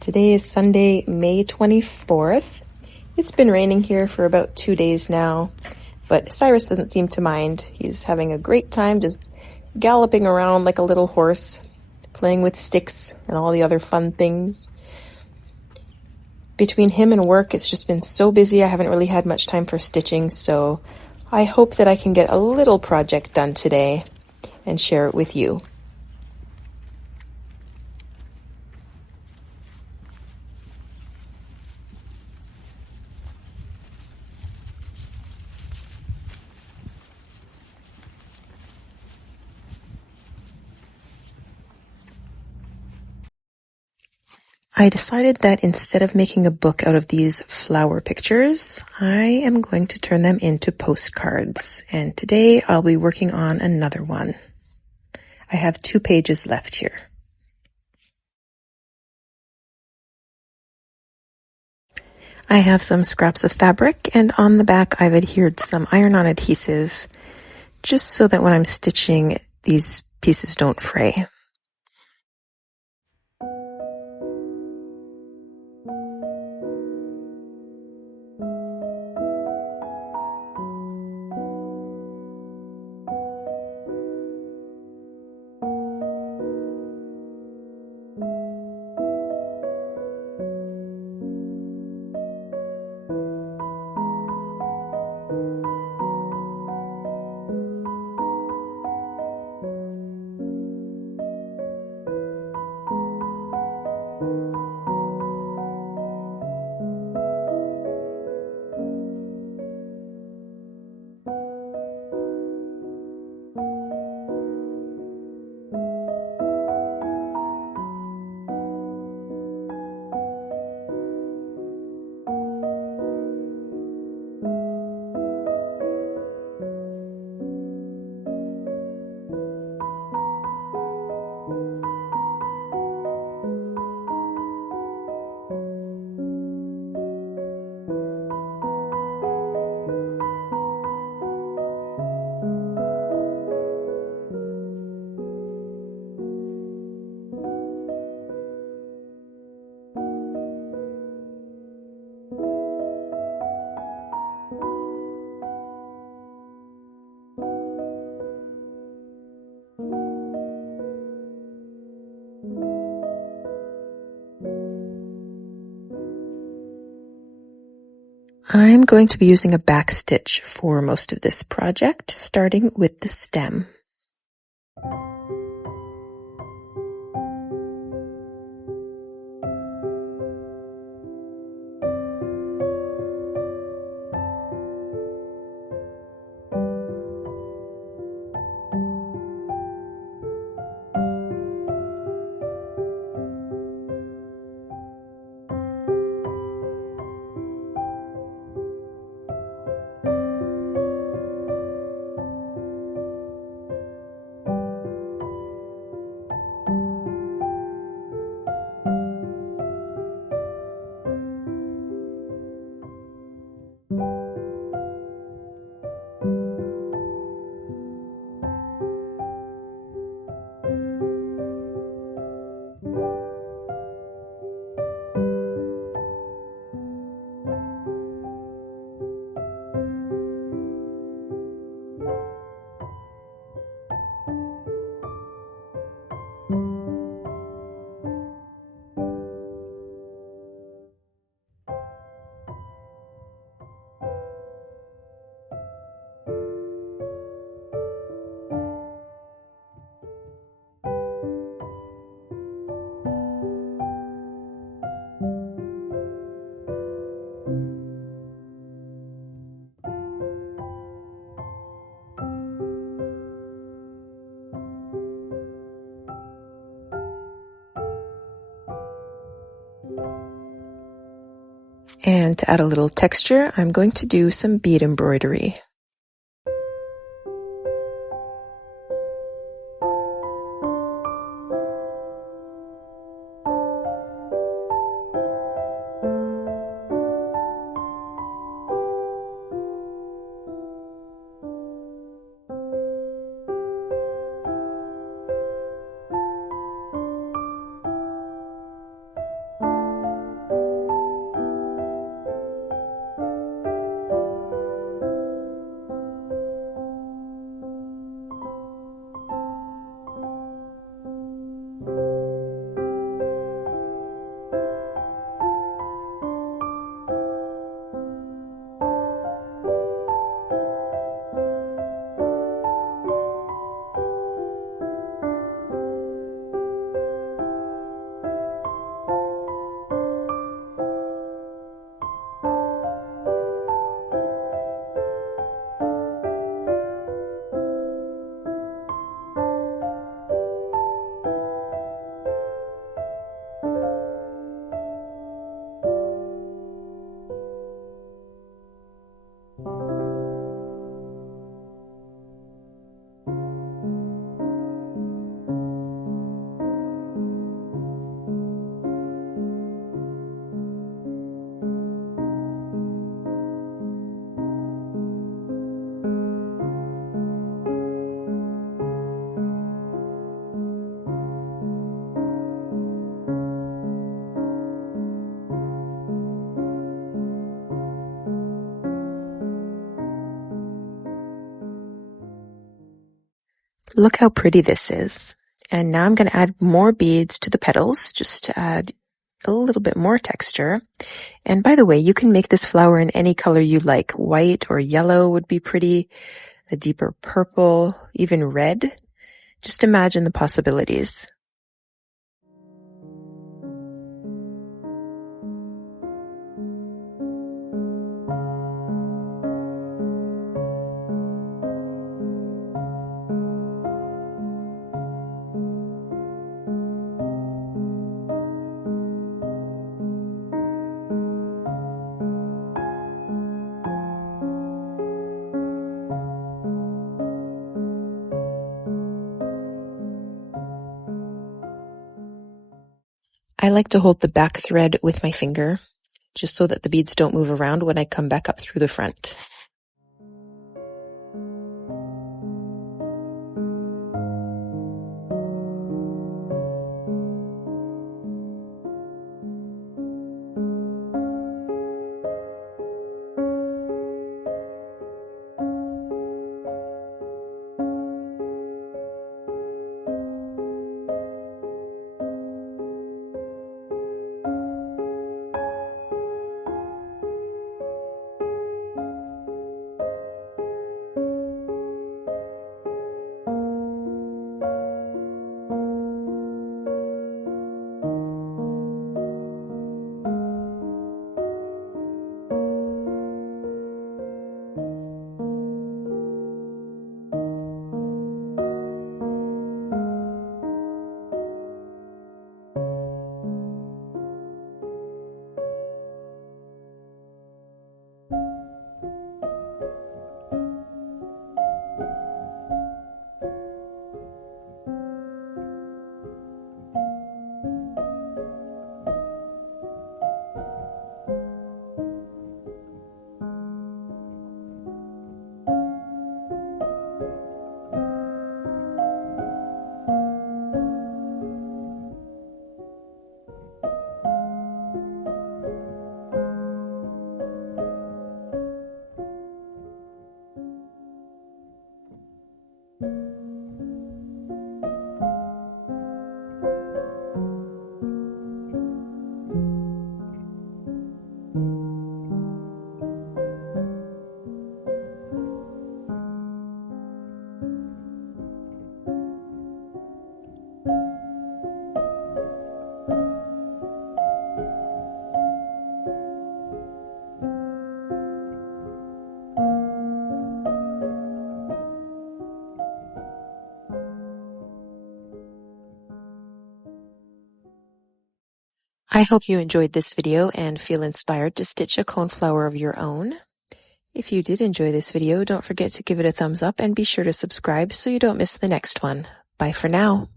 Today is Sunday, May 24th. It's been raining here for about 2 days now, but Cyrus doesn't seem to mind. He's having a great time just galloping around like a little horse, playing with sticks and all the other fun things. Between him and work, it's just been so busy I haven't really had much time for stitching, so I hope that I can get a little project done today and share it with you. I decided that instead of making a book out of these flower pictures, I am going to turn them into postcards. And today I'll be working on another one. I have 2 pages left here. I have some scraps of fabric, and on the back I've adhered some iron-on adhesive, just so that when I'm stitching, these pieces don't fray. I'm going to be using a back stitch for most of this project, starting with the stem. And to add a little texture, I'm going to do some bead embroidery. Look how pretty this is. And now I'm going to add more beads to the petals just to add a little bit more texture. And by the way, you can make this flower in any color you like. White or yellow would be pretty, a deeper purple, even red. Just imagine the possibilities. I like to hold the back thread with my finger, just so that the beads don't move around when I come back up through the front. I hope you enjoyed this video and feel inspired to stitch a coneflower of your own. If you did enjoy this video, don't forget to give it a thumbs up and be sure to subscribe so you don't miss the next one. Bye for now.